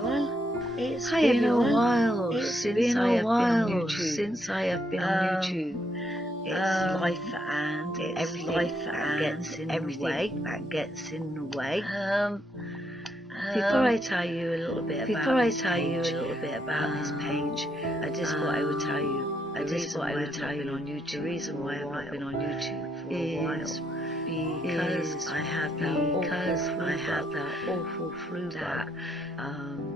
everyone. It's Hi been everyone. a while It's since been I a have while been on YouTube. since I have been on YouTube. It's life and It's everything life that and gets in the everything way. that gets in the way. Before I tell you a little bit about this page, I just thought I would tell you. the reason why I've not been on YouTube. The reason why I've not been on YouTube for a while because I had that awful flu bug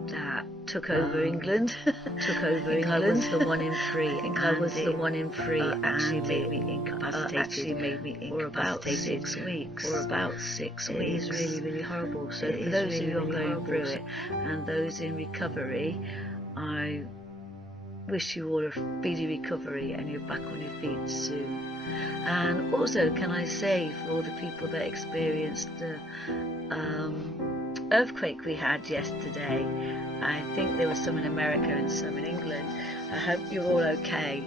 that took over England. I was the one in three. I think I was the one in three. Actually made me incapacitated. for about 6 weeks. For about 6 It weeks. is really, really horrible. So It for is those of really, you who are really going through horrible. it and those in recovery, I wish you all a speedy recovery and you're back on your feet soon. And also, can I say, for all the people that experienced the earthquake we had yesterday, I think there was some in America and some in England, I hope you're all okay.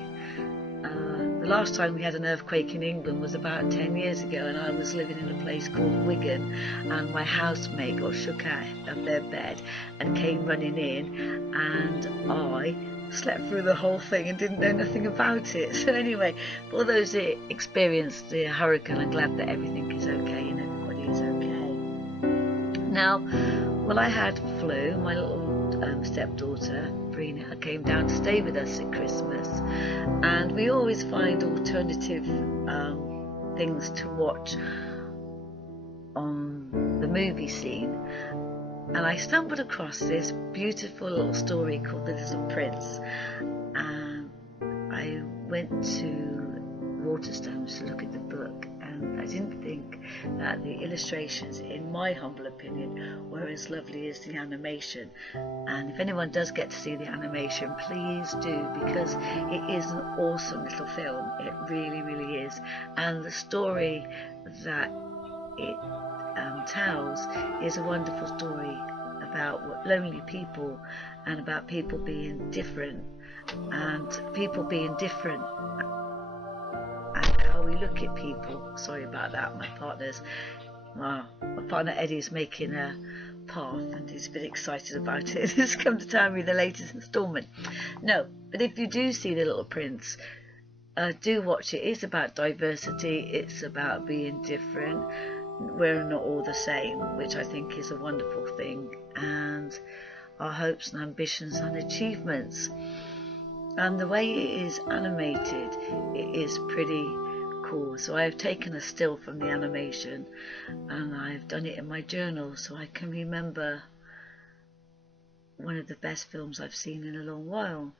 The last time we had an earthquake in England was about 10 years ago, and I was living in a place called Wigan, and my housemate got shook out of their bed and came running in, and I slept through the whole thing and didn't know nothing about it. So anyway, for those that experienced the hurricane, I'm glad that everything is okay and everybody is okay. Now, well, I had flu. My little stepdaughter Brina came down to stay with us at Christmas, and we always find alternative things to watch on the movie scene. And I stumbled across this beautiful little story called The Little Prince, and I went to Waterstones to look at the book, and I didn't think that the illustrations, in my humble opinion, were as lovely as the animation. And if anyone does get to see the animation, please do, because it is an awesome little film. It really, really is. And the story that it tells is a wonderful story about lonely people and about people being different and how we look at people. Sorry about that. My partner Eddie's making a path and he's a bit excited about it. He's come to tell me the latest instalment. No, but if you do see The Little Prince, do watch it. It's about diversity. It's about being different. We're not all the same, which I think is a wonderful thing, and our hopes and ambitions and achievements. And the way it is animated, it is pretty cool. So I've taken a still from the animation and I've done it in my journal so I can remember one of the best films I've seen in a long while.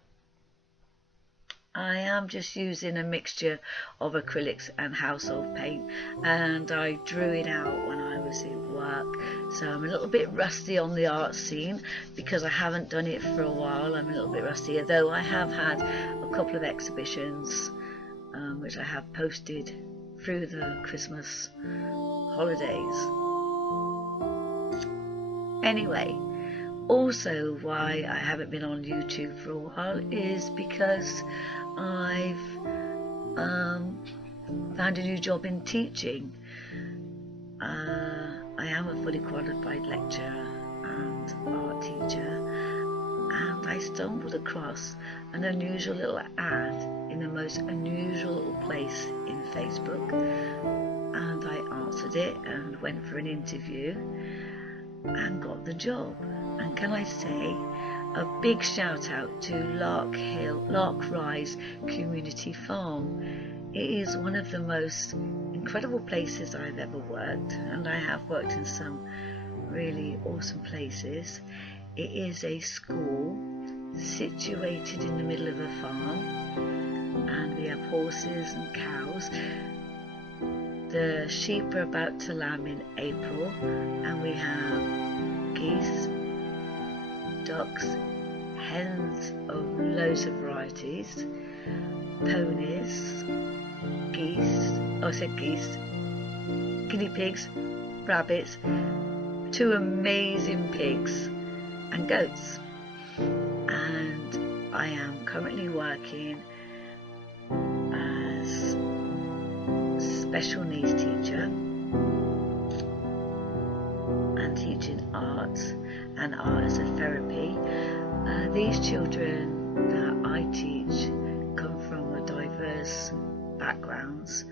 I am just using a mixture of acrylics and household paint, and I drew it out when I was at work, so I'm a little bit rusty on the art scene because I haven't done it for a while. I'm a little bit rusty, although I have had a couple of exhibitions which I have posted through the Christmas holidays. Anyway, also why I haven't been on YouTube for a while is because I've found a new job in teaching. I am a fully qualified lecturer and art teacher, and I stumbled across an unusual little ad in the most unusual little place in Facebook, and I answered it and went for an interview and got the job. And can I say a big shout out to Lark Rise Community Farm. It is one of the most incredible places I've ever worked, and I have worked in some really awesome places. It is a school situated in the middle of a farm, and we have horses and cows. The sheep are about to lamb in April, and we have geese, ducks, hens of loads of varieties, ponies, guinea pigs, rabbits, 2 amazing pigs and goats. And I am currently working as special needs teacher, and teaching art and art as a therapy. These children that I teach come from a diverse backgrounds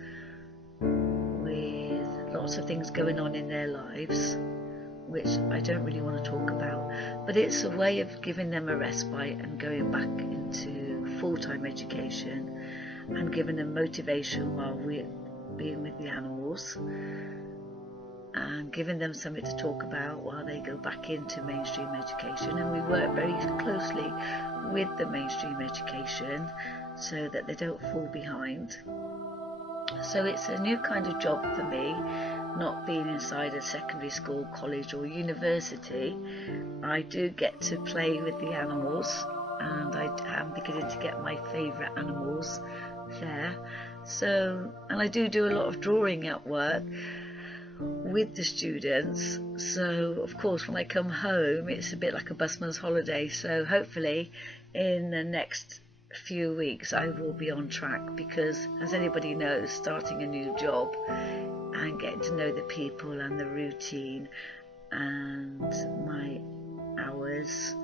with lots of things going on in their lives, which I don't really want to talk about, but it's a way of giving them a respite and going back into full-time education and giving them motivation while we're being with the animals, and giving them something to talk about while they go back into mainstream education. And we work very closely with the mainstream education so that they don't fall behind. So it's a new kind of job for me, not being inside a secondary school, college or university. I do get to play with the animals, and I am beginning to get my favourite animals there. So, and I do a lot of drawing at work with the students. So of course when I come home it's a bit like a busman's holiday. So hopefully in the next few weeks I will be on track, because as anybody knows, starting a new job and getting to know the people and the routine and my hours,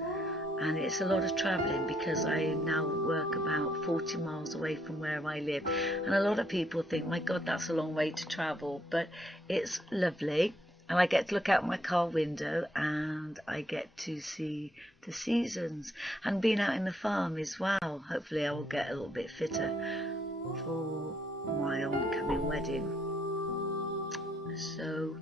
and it's a lot of travelling because I now work about 40 miles away from where I live, and a lot of people think, my God, that's a long way to travel, but it's lovely, and I get to look out my car window and I get to see the seasons, and being out in the farm as well. Hopefully I will get a little bit fitter for my oncoming wedding. So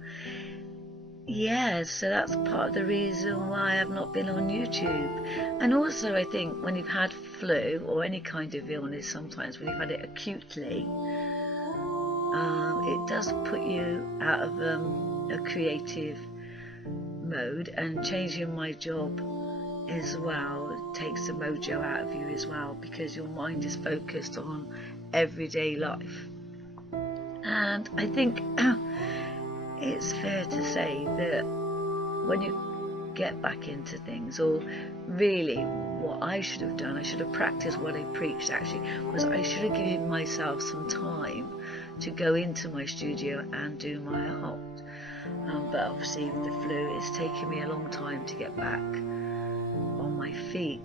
yeah, so that's part of the reason why I've not been on YouTube. And also I think when you've had flu or any kind of illness, sometimes when you've had it acutely, it does put you out of a creative mode, and changing my job as well takes the mojo out of you as well, because your mind is focused on everyday life. And I think it's fair to say that when you get back into things, or really what I should have done, I should have practiced what I preached actually, was I should have given myself some time to go into my studio and do my art. But obviously with the flu it's taken me a long time to get back on my feet.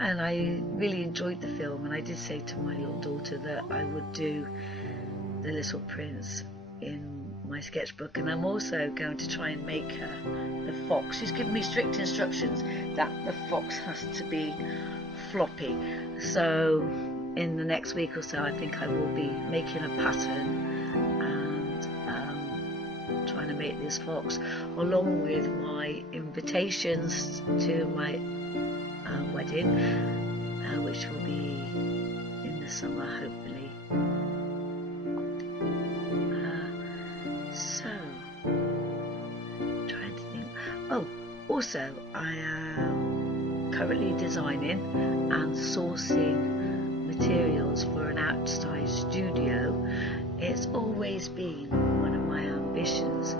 And I really enjoyed the film, and I did say to my little daughter that I would do The Little Prince in my sketchbook, and I'm also going to try and make her the fox. She's given me strict instructions that the fox has to be floppy. So in the next week or so I think I will be making a pattern and trying to make this fox, along with my invitations to my wedding, which will be in the summer hopefully. So trying to think. Oh, also I am currently designing and sourcing materials for an outside studio. It's always been one of my ambitions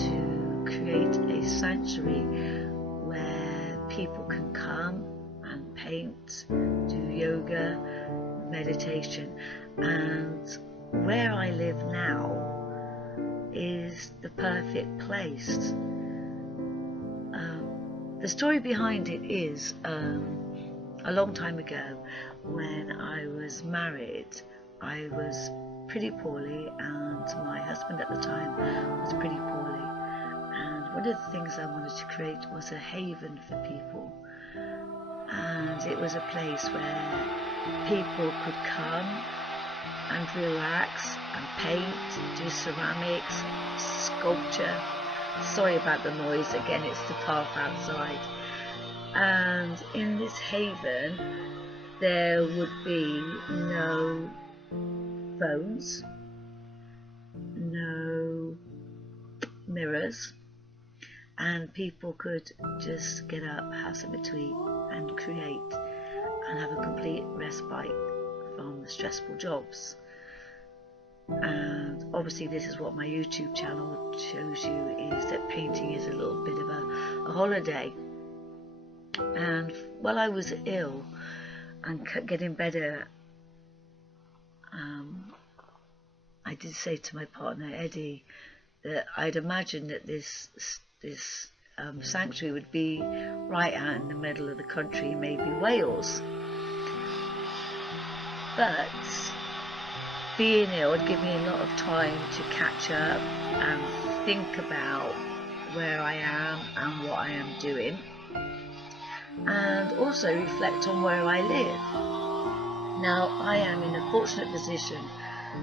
to create a sanctuary where people can come and paint, do yoga, meditation, and where I live now is the perfect place. The story behind it is a long time ago, when I was married, I was pretty poorly, and my husband at the time was pretty poorly, and one of the things I wanted to create was a haven for people, and it was a place where people could come and relax and paint, do ceramics, sculpture. Sorry about the noise, again it's the path outside. And in this haven there would be no phones, no mirrors, and people could just get up, have something to eat and create, and have a complete respite from the stressful jobs. And obviously this is what my YouTube channel shows you, is that painting is a little bit of a holiday. And while I was ill and getting better, I did say to my partner Eddie that I'd imagined that this sanctuary would be right out in the middle of the country, maybe Wales. But being ill would give me a lot of time to catch up and think about where I am and what I am doing, and also reflect on where I live. Now, I am in a fortunate position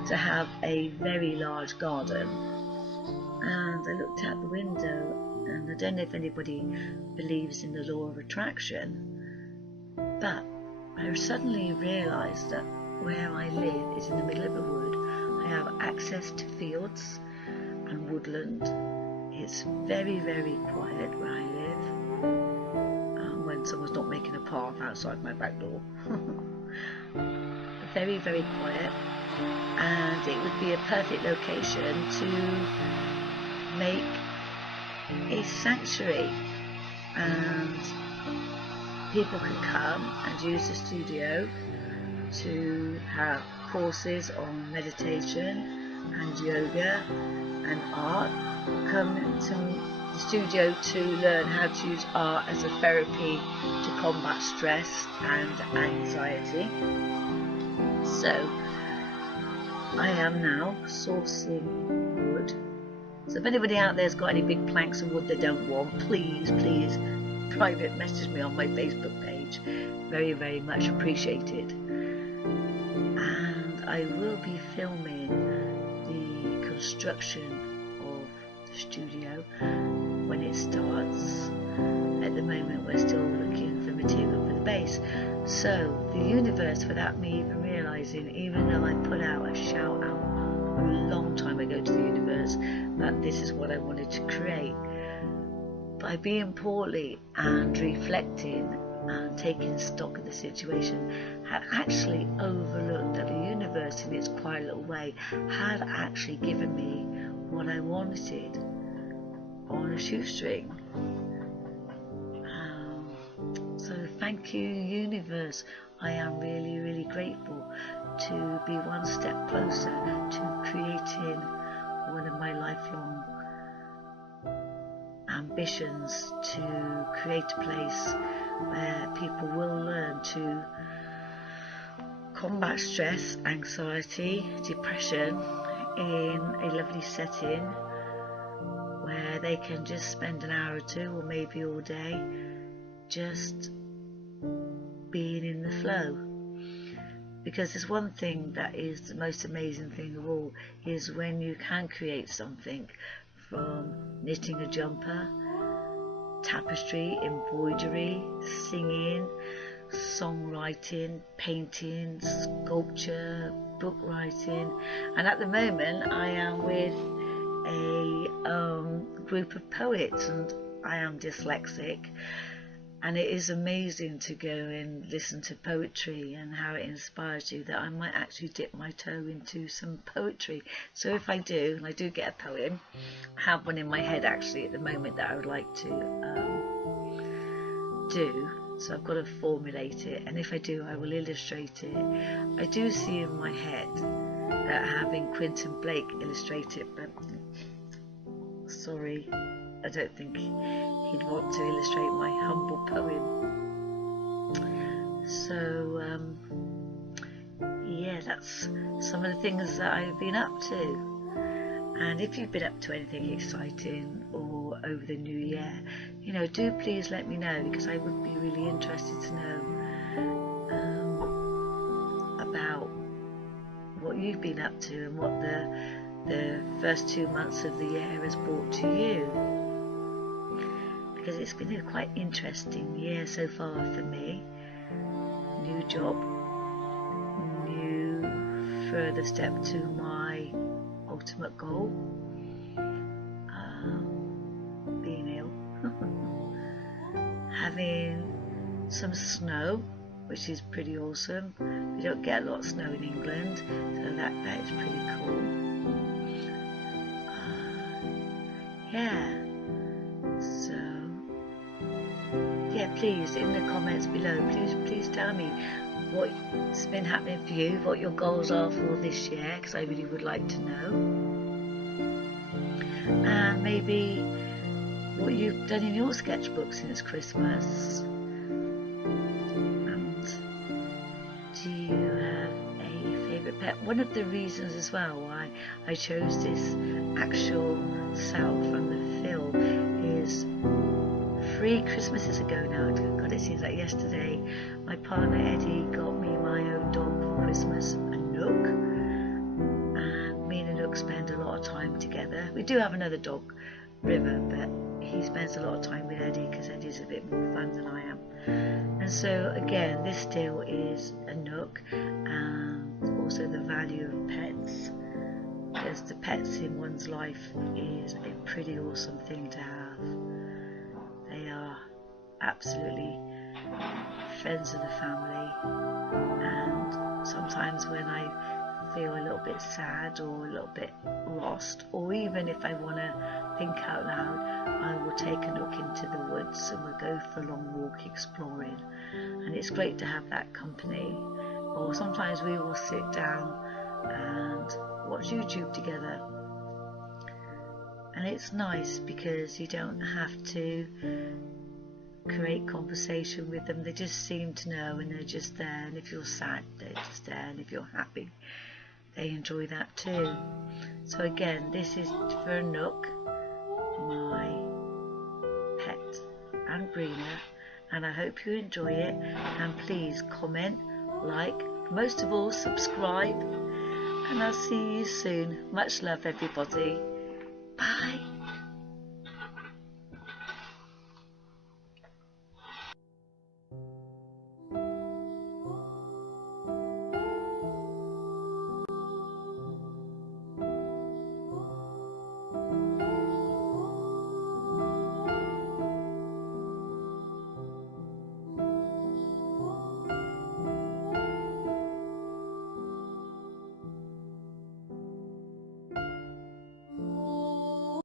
to have a very large garden, and I looked out the window, and I don't know if anybody believes in the law of attraction, but I suddenly realised that where I live is in the middle of a wood. I have access to fields and woodland. It's very, very quiet where I live, when someone's not making a path outside my back door. Very, very quiet, and it would be a perfect location to make a sanctuary, and people can come and use the studio to have courses on meditation and yoga and art. Come to the studio to learn how to use art as a therapy to combat stress and anxiety. So I am now sourcing wood. So if anybody out there's got any big planks of wood they don't want, please private message me on my Facebook page. Very, very much appreciated. And I will be filming the construction of the studio when it starts. At the moment we're still looking for material for the base. So the universe, without me even realising, even though I put out a shout out a long time ago to the universe that this is what I wanted to create, by being poorly and reflecting and taking stock of the situation, had actually overlooked that the universe in its quiet little way had actually given me what I wanted on a shoestring. So thank you, universe. I am really, really grateful to be one step closer to creating one of my lifelong ambitions, to create a place where people will learn to combat stress, anxiety, depression in a lovely setting where they can just spend an hour or two, or maybe all day, just being in the flow. Because there's one thing that is the most amazing thing of all, is when you can create something from knitting a jumper, tapestry, embroidery, singing, songwriting, painting, sculpture, book writing, and at the moment I am with a group of poets, and I am dyslexic, and it is amazing to go and listen to poetry and how it inspires you, that I might actually dip my toe into some poetry. So if I do, and I do get a poem, I have one in my head actually at the moment that I would like to do, so I've got to formulate it, and if I do I will illustrate it. I do see in my head that having Quentin Blake illustrate it, but sorry, I don't think he'd want to illustrate my humble poem. So yeah, that's some of the things that I've been up to. And if you've been up to anything exciting or over the new year, you know, do please let me know, because I would be really interested to know about what you've been up to and what the first 2 months of the year has brought to you. Because it's been a quite interesting year so far for me. New job, new further step to my ultimate goal, being ill, having some snow, which is pretty awesome. We don't get a lot of snow in England, so that is pretty cool. Yeah, so yeah, please in the comments below, please tell me what's been happening for you, what your goals are for this year, because I really would like to know. and maybe what you've done in your sketchbook since Christmas. And do you have a favourite pet? One of the reasons as well why I chose this actual cell from the film is 3 Christmases ago now. God, it seems like yesterday. My partner Eddie got me my own dog for Christmas, a Nook, and me and the Nook spend a lot of time together. We do have another dog, River, but he spends a lot of time with Eddie because Eddie's a bit more fun than I am. And so again, this still is a Nook, and also the value of pets, because the pets in one's life is a pretty awesome thing to have. They are absolutely friends of the family, and sometimes when I feel a little bit sad or a little bit lost, or even if I want to think out loud, I will take a Nook into the woods and we'll go for a long walk exploring, and it's great to have that company. Or sometimes we will sit down and watch YouTube together, and it's nice because you don't have to create conversation with them. They just seem to know, and they're just there, and if you're sad they're just there, and if you're happy they enjoy that too. So again, this is for a Nook, my pet and greener, and I hope you enjoy it, and please comment, like, most of all subscribe, and I'll see you soon. Much love everybody. Bye.